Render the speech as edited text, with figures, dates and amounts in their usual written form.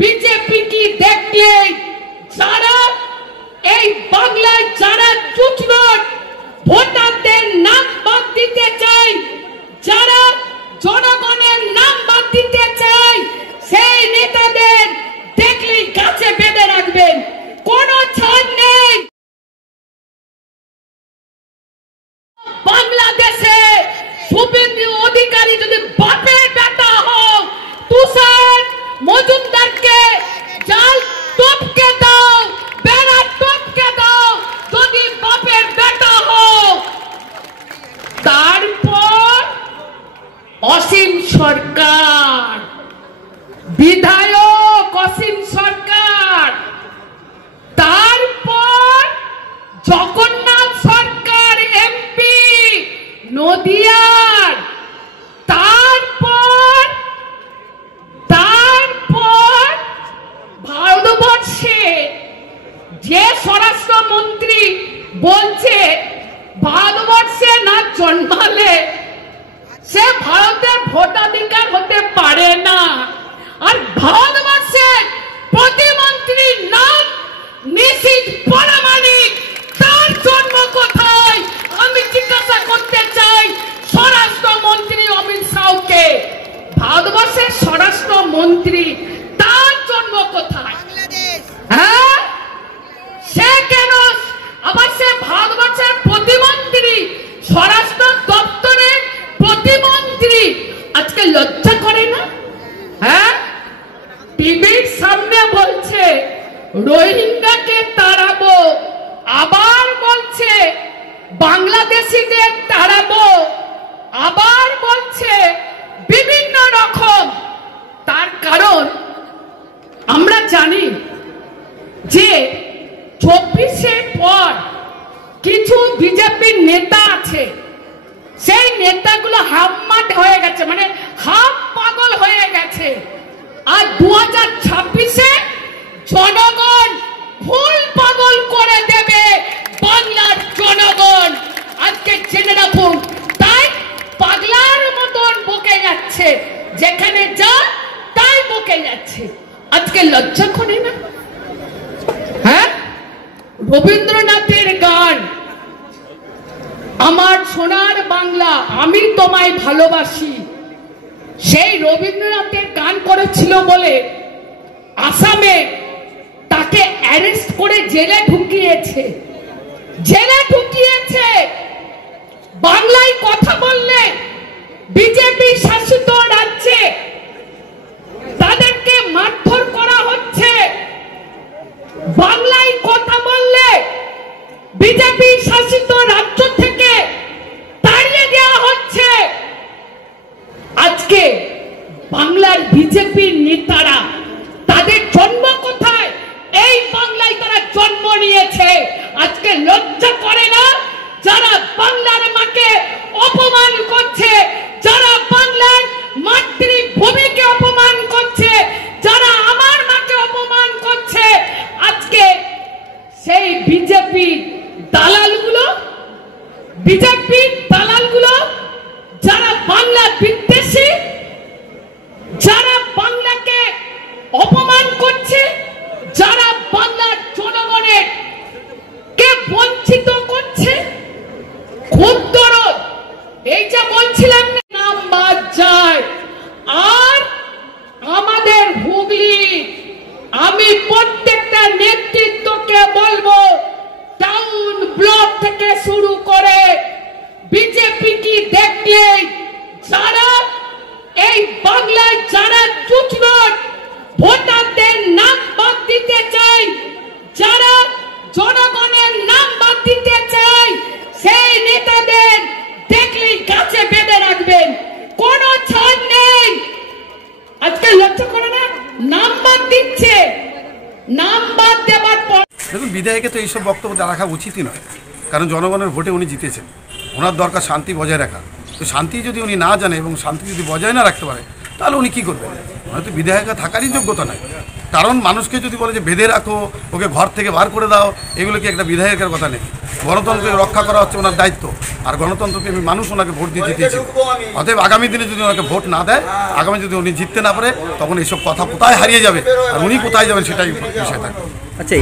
BJP কি দেখলে যারা এই বাংলায় যারা চুচনোট ভোটারদের নাম বাদ দিতে চায়, যারা জনগণের নাম বাদ দিতে চায়, সেই নেতাদের দেখলেই কাছে বেঁধে রাখবেন, কোনো ছাড় নেই। বাংলাদেশে শুভেন্দু অধিকারী যদি বাপের বেটা হোক, তুষার মজুমদারকে জাল টপকে দাও, বেড়া টপকে দাও, যদি বাপের বেটা হোক। তারপর অসীম সরকার, বিধায়ক অসীম সরকার, তারপর জগন্নাথ সরকার এমপি নদিয়ার, তারপর ভারতবর্ষে যে স্বরাষ্ট্রমন্ত্রী বলছে ভারতবর্ষে না জন্মালে সে ভারতের ভোটাধিকার হতে পারে না, আর ভারতবর্ষের প্রতিমন্ত্রীর নাম নিশীথ প্রামাণিক, তার জন্ম কোথায় আমি জিজ্ঞাসা করতে চাই স্বরাষ্ট্রমন্ত্রী অমিত শাহকে। ভারতবর্ষের স্বরাষ্ট্রমন্ত্রী, তার জন্ম কোথায়? হ্যাঁ, সে কেন আবার সে ভারতবর্ষের প্রতিমন্ত্রী, স্বরাষ্ট্র দপ্তরের প্রতিমন্ত্রী, আজকে লজ্জা করে না? হ্যাঁ, টিভির সামনে বলছে রোহিঙ্গাকে তাড়াবো, আবার বলছে বাংলাদেশিদের তাড়াবো, আবার বলছে বিভিন্ন রকম। তার কারণ আমরা জানি যে 24-এর পর কিছু বিজেপির নেতা আছে, সেই নেতাগুলো হাফমাট হয়ে গেছে, মানে হাফ পাগল হয়ে গেছে। আর 2026-এ জনগণ ফুল পাগল করে দেবে বাংলার জনগণ, আজকে জেনে রাখুন। তাই পাগলার মতন বকে যাচ্ছে, যেখানে যা তাই বকে যাচ্ছে। আজকে লজ্জা করে না? হ্যাঁ, রবীন্দ্রনাথের গান আমার সোনার বাংলা আমি তোমায় ভালোবাসি, সেই রবীন্দ্রনাথের গান করেছিল বলে আসামে তাকে অ্যারেস্ট করে জেলে ঢুকিয়েছে, জেলে ঢুকিয়েছে। বাংলায় কথা বললে বিজেপি শাসিত রাজ্যে তাদেরকে মারধর করা হচ্ছে, বাংলায় কথা বললে বিজেপি শাসিত রাজ্য থেকে তাড়িয়ে দেওয়া হচ্ছে। আজকে বাংলার বিজেপির নেতারা তাদের জন্ম কোথায়? এই বাংলায় তারা জন্ম নিয়েছে। আজকে লজ্জা করে না যারা বাংলার মাকে অপমান করছে, যারা বাংলার মাতৃভূমিকে অপমান করছে, যারা আমার মাকে অপমান করছে? আজকে সেই বিজেপি দালালগুলো, যারা বাংলা বিদ্বেষী, যারা বাংলাকে অপমান করছে, যারা বাংলার জনগণের কে বঞ্চিত করছে, খুব দরদ। এই যে বলছিলাম নাম বাদ যায়। আর আমাদের হুগলি, আমি প্রত্যেকটা নেতৃত্বকে বলবো, টাউন ব্লক থেকে শুরু করে বিজেপি কি দেখলে যারা এই বাংলায় যারা চুচনোট ভোটারদের নাম বাদ দিতে চায়, যারা জনগণের নাম বাদ দিতে চায়, সেই নেতাদের দেখলেই কাছে বেঁধে রাখবেন, কোনো ছাড় নেই। আজকে লক্ষ্য করে না, নাম বাদ দিচ্ছে, নাম বাদ দেওয়ার পর দেখুন, বিধায়কে তো এইসব বক্তব্য রাখা উচিতই নয়, কারণ জনগণের ভোটে উনি জিতেছেন, ওনার দরকার শান্তি বজায় রাখা। তো শান্তি যদি উনি না জানে এবং শান্তি যদি বজায় না রাখতে পারে, তাহলে উনি কী করবেন? ওনার তো বিধায়ক থাকারই যোগ্যতা নাই। কারণ মানুষকে যদি বলে যে বেঁধে রাখো, ওকে ঘর থেকে বার করে দাও, এগুলো কি একটা বিধায়কের কথা নেই? গণতন্ত্রকে রক্ষা করা হচ্ছে ওনার দায়িত্ব, আর গণতন্ত্রপ্রেমী মানুষ ওনাকে ভোট দিয়ে জিতিয়েছে। অতএব আগামী দিনে যদি ওনাকে ভোট না দেয়, আগামী যদি উনি জিততে না পারে, তখন এইসব কথা কোথায় হারিয়ে যাবে আর উনি কোথায় যাবেন সেটাই বিষয় থাকবে। আচ্ছা